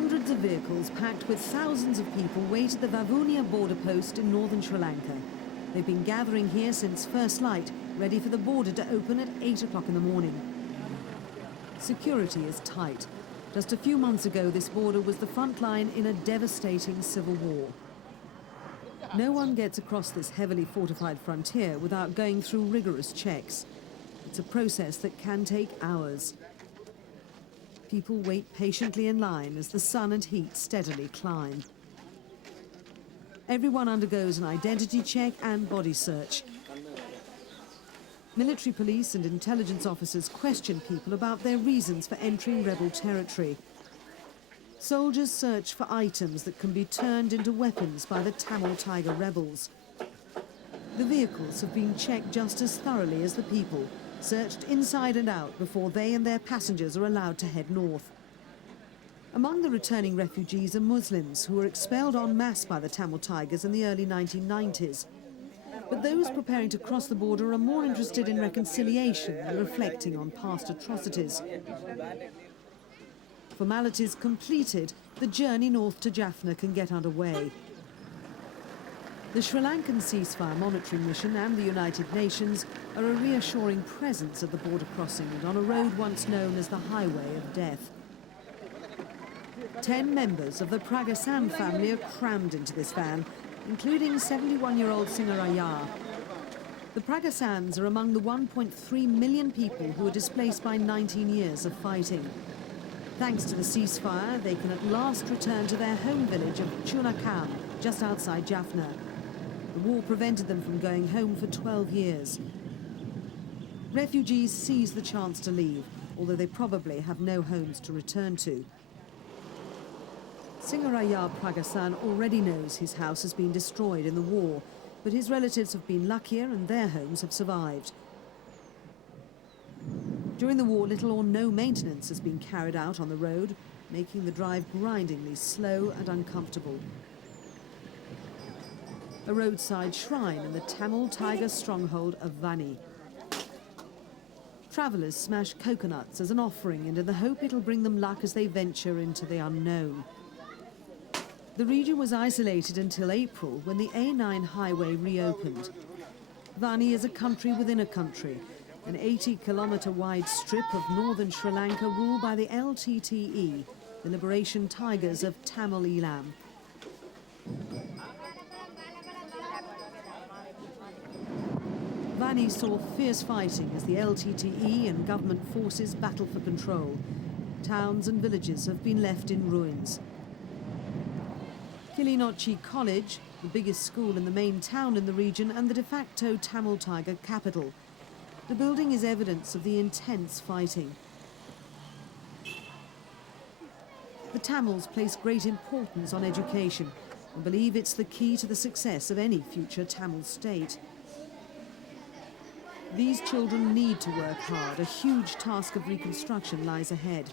Hundreds of vehicles packed with thousands of people wait at the Vavuniya border post in northern Sri Lanka. They've been gathering here since first light, ready for the border to open at 8 o'clock in the morning. Security is tight. Just a few months ago, this border was the front line in a devastating civil war. No one gets across this heavily fortified frontier without going through rigorous checks. It's a process that can take hours. People wait patiently in line as the sun and heat steadily climb. Everyone undergoes an identity check and body search. Military police and intelligence officers question people about their reasons for entering rebel territory. Soldiers search for items that can be turned into weapons by the Tamil Tiger rebels. The vehicles have been checked just as thoroughly as the people, searched inside and out before they and their passengers are allowed to head north. Among the returning refugees are Muslims who were expelled en masse by the Tamil Tigers in the early 1990s. But those preparing to cross the border are more interested in reconciliation and reflecting on past atrocities. Formalities completed, the journey north to Jaffna can get underway. The Sri Lankan ceasefire monitoring mission and the United Nations are a reassuring presence at the border crossing and on a road once known as the Highway of Death. 10 members of the Pragasan family are crammed into this van, including 71-year-old Singarayar. The Pragasans are among the 1.3 million people who were displaced by 19 years of fighting. Thanks to the ceasefire, they can at last return to their home village of Chunakam, just outside Jaffna. The war prevented them from going home for 12 years. Refugees seize the chance to leave, although they probably have no homes to return to. Singarayar Pragasan already knows his house has been destroyed in the war, but his relatives have been luckier and their homes have survived. During the war, little or no maintenance has been carried out on the road, making the drive grindingly slow and uncomfortable. A roadside shrine in the Tamil Tiger stronghold of Vani. Travellers smash coconuts as an offering in the hope it'll bring them luck as they venture into the unknown. The region was isolated until April when the A9 highway reopened. Vani is a country within a country, an 80-kilometre-wide strip of northern Sri Lanka ruled by the LTTE, the Liberation Tigers of Tamil Eelam. Vani saw fierce fighting as the LTTE and government forces battle for control. Towns and villages have been left in ruins. Kilinochchi College, the biggest school in the main town in the region and the de facto Tamil Tiger capital. The building is evidence of the intense fighting. The Tamils place great importance on education and believe it's the key to the success of any future Tamil state. These children need to work hard. A huge task of reconstruction lies ahead.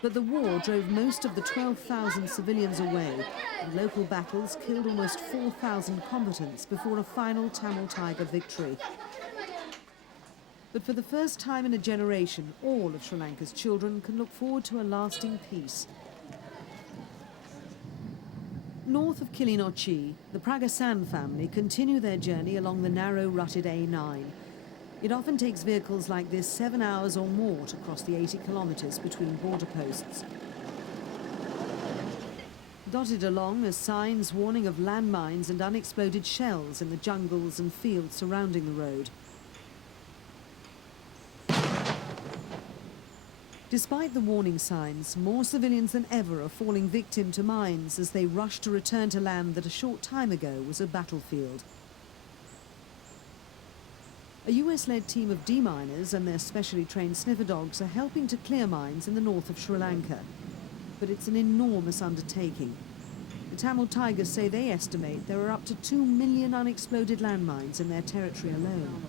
But the war drove most of the 12,000 civilians away, and local battles killed almost 4,000 combatants before a final Tamil Tiger victory. But for the first time in a generation, all of Sri Lanka's children can look forward to a lasting peace. North of Kilinochchi, the Pragasan family continue their journey along the narrow, rutted A9. It often takes vehicles like this 7 hours or more to cross the 80 kilometres between border posts. Dotted along are signs warning of landmines and unexploded shells in the jungles and fields surrounding the road. Despite the warning signs, more civilians than ever are falling victim to mines as they rush to return to land that a short time ago was a battlefield. A US-led team of deminers and their specially trained sniffer dogs are helping to clear mines in the north of Sri Lanka. But it's an enormous undertaking. The Tamil Tigers say they estimate there are up to 2 million unexploded landmines in their territory alone.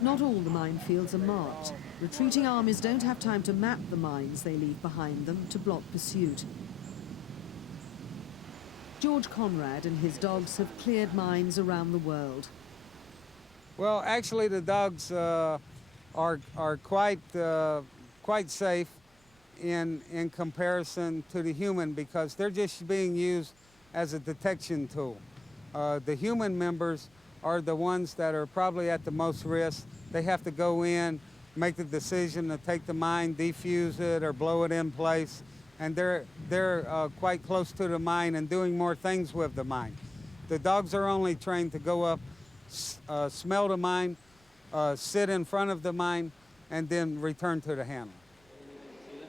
Not all the minefields are marked. Retreating armies don't have time to map the mines they leave behind them to block pursuit. George Conrad and his dogs have cleared mines around the world. Well, actually, the dogs are quite safe in comparison to the human because they're just being used as a detection tool. The human members are the ones that are probably at the most risk. They have to go in, make the decision to take the mine, defuse it, or blow it in place. And they're quite close to the mine and doing more things with the mine. The dogs are only trained to go up, smell the mine, sit in front of the mine, and then return to the handler.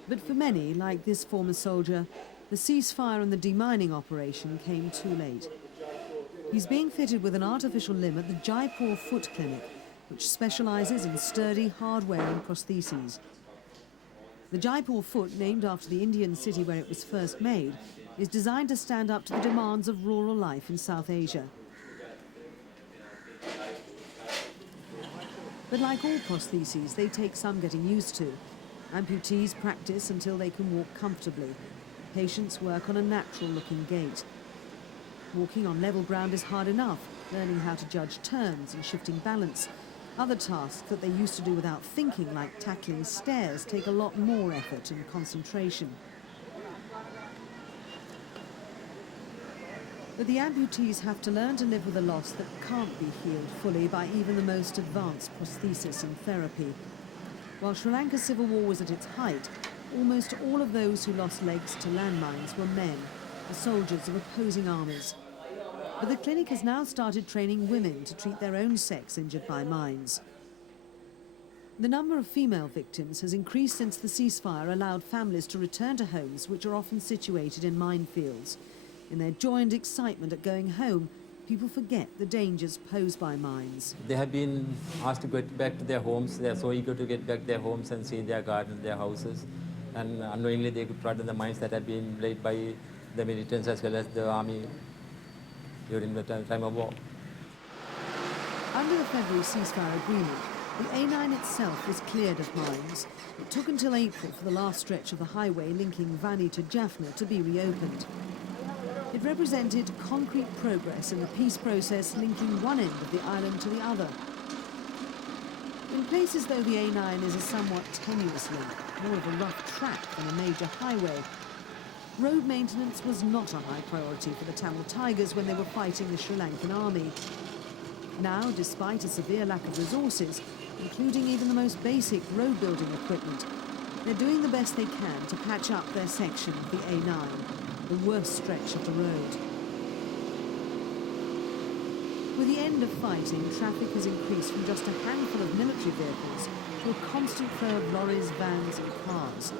But for many, like this former soldier, the ceasefire and the demining operation came too late. He's being fitted with an artificial limb at the Jaipur Foot Clinic, which specialises in sturdy, hard-wearing prostheses. The Jaipur Foot, named after the Indian city where it was first made, is designed to stand up to the demands of rural life in South Asia. But like all prostheses, they take some getting used to. Amputees practice until they can walk comfortably. Patients work on a natural-looking gait. Walking on level ground is hard enough, learning how to judge turns and shifting balance. Other tasks that they used to do without thinking, like tackling stairs, take a lot more effort and concentration. But the amputees have to learn to live with a loss that can't be healed fully by even the most advanced prosthesis and therapy. While Sri Lanka's civil war was at its height, almost all of those who lost legs to landmines were men, the soldiers of opposing armies. But the clinic has now started training women to treat their own sex injured by mines. The number of female victims has increased since the ceasefire allowed families to return to homes which are often situated in minefields. In their joy and excitement at going home, people forget the dangers posed by mines. They have been asked to get back to their homes. They are so eager to get back to their homes and see their gardens, their houses. And unknowingly they could trod in the mines that have been laid by the militants as well as the army during the time of war. Under the February ceasefire agreement, the A9 itself was cleared of mines. It took until April for the last stretch of the highway linking Vavuniya to Jaffna to be reopened. It represented concrete progress in the peace process linking one end of the island to the other. In places, though, the A9 is a somewhat tenuous link, more of a rough track than a major highway. Road maintenance was not a high priority for the Tamil Tigers when they were fighting the Sri Lankan army. Now, despite a severe lack of resources, including even the most basic road building equipment, they're doing the best they can to patch up their section of the A9, the worst stretch of the road. With the end of fighting, traffic has increased from just a handful of military vehicles to a constant flow of lorries, vans and cars.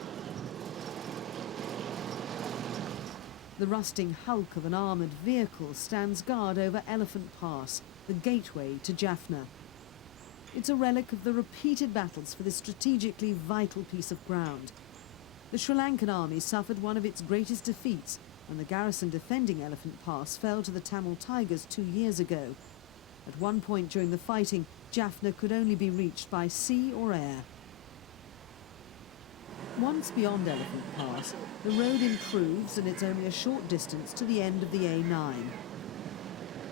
The rusting hulk of an armoured vehicle stands guard over Elephant Pass, the gateway to Jaffna. It's a relic of the repeated battles for this strategically vital piece of ground. The Sri Lankan army suffered one of its greatest defeats when the garrison defending Elephant Pass fell to the Tamil Tigers 2 years ago. At one point during the fighting, Jaffna could only be reached by sea or air. Once beyond Elephant Pass, the road improves and it's only a short distance to the end of the A9.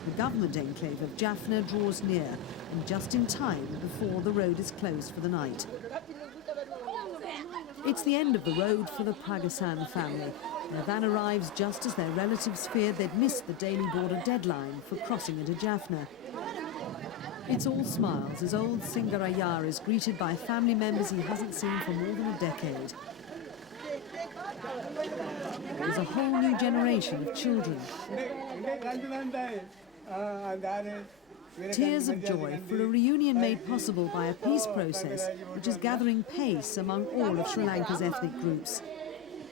The government enclave of Jaffna draws near, and just in time before the road is closed for the night. It's the end of the road for the Pragasan family. Their van arrives just as their relatives feared they'd missed the daily border deadline for crossing into Jaffna. It's all smiles as old Singarayar is greeted by family members he hasn't seen for more than a decade. There's a whole new generation of children. Tears of joy for a reunion made possible by a peace process which is gathering pace among all of Sri Lanka's ethnic groups.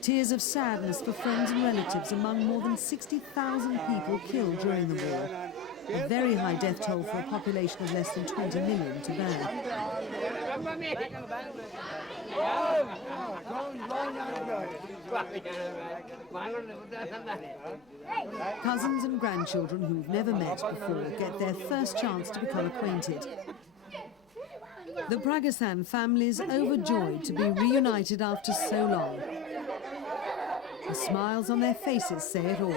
Tears of sadness for friends and relatives among more than 60,000 people killed during the war. A very high death toll for a population of less than 20 million to bear. Cousins and grandchildren who've never met before get their first chance to become acquainted. The Pragasan families overjoyed to be reunited after so long. The smiles on their faces say it all.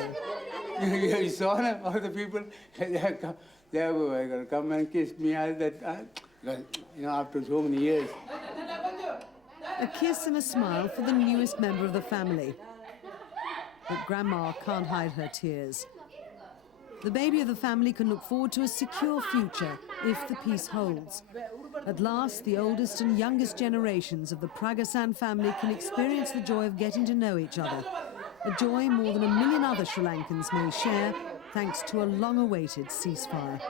You saw all the people, they were come and kiss me all that, after so many years. A kiss and a smile for the newest member of the family. But Grandma can't hide her tears. The baby of the family can look forward to a secure future if the peace holds. At last, the oldest and youngest generations of the Pragasan family can experience the joy of getting to know each other, a joy more than 1 million other Sri Lankans may share thanks to a long-awaited ceasefire.